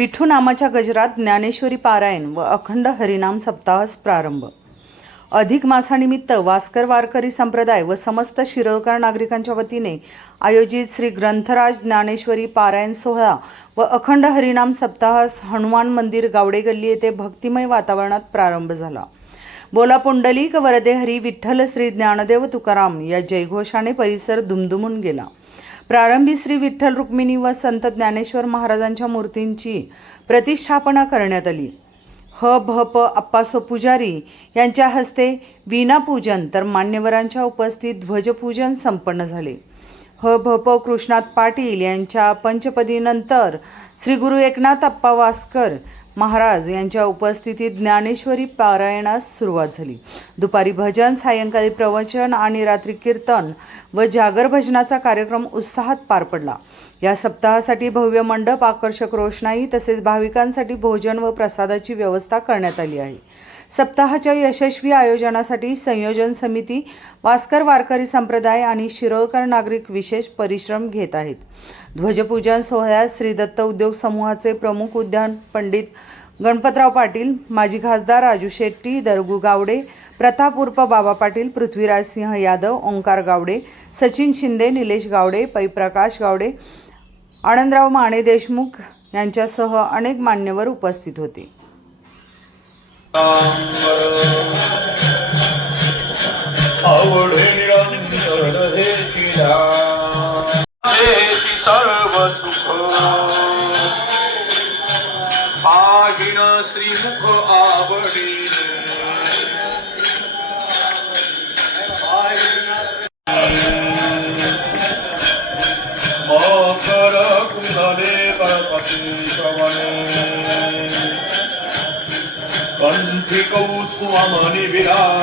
विठू नामाच्या गजरात ज्ञानेश्वरी पारायण व अखंड हरिनाम सप्ताहास प्रारंभ. अधिक मासानिमित्त वास्कर वारकरी संप्रदाय व समस्त शिरोळकर नागरिकांच्या वतीने आयोजित श्री ग्रंथराज ज्ञानेश्वरी पारायण सोहळा व अखंड हरिनाम सप्ताहास हनुमान मंदिर गावडे गल्ली येथे भक्तिमय वातावरणात प्रारंभ झाला. बोला पुंडलिक वरदे हरी विठ्ठल श्री ज्ञानदेव तुकाराम या जयघोषाने परिसर दुमदुमून गेला. प्रारंभी श्री विठ्ठल रुक्मिणी व संत ज्ञानेश्वर महाराजांच्या मूर्तींची प्रतिष्ठापना करण्यात आली. भ.प. अप्पासो पुजारी यांच्या हस्ते वीणापूजन तर मान्यवरांच्या उपस्थित ध्वजपूजन संपन्न झाले. भ.प. कृष्णात पाटील यांच्या पंचपदीनंतर श्री गुरु एकनाथ अप्पा वास्कर महाराज यांच्या उपस्थितीत ज्ञानेश्वरी पारायणास सुरुवात झाली. दुपारी भजन, सायंकाळी प्रवचन आणि रात्री कीर्तन व जागर भजनाचा कार्यक्रम उत्साहात पार पडला. या सप्ताहासाठी भव्य मंडप, आकर्षक रोषणाई तसेच भाविकांसाठी भोजन व प्रसादाची व्यवस्था करण्यात आली आहे. सप्ताहाच्या यशस्वी आयोजनासाठी संयोजन समिती, वास्कर वारकरी संप्रदाय आणि शिरोळकर नागरिक विशेष परिश्रम घेत आहेत. ध्वजपूजन सोहळ्यात श्री दत्त उद्योग समूहाचे प्रमुख उद्यान पंडित गणपतराव पाटील, माजी खासदार राजू शेट्टी, दरगू गावडे, प्रताप उर्फ बाबा पाटील, पृथ्वीराज सिंह यादव, ओंकार गावडे, सचिन शिंदे, निलेश गावडे, प्रकाश गावडे, आनंदराव माने देशमुख यांच्यासह अनेक मान्यवर उपस्थित होते. श्रीमुख आवडी मकर कुंडले गणपती प्रवणे कंठी कौस्तुमणि विराज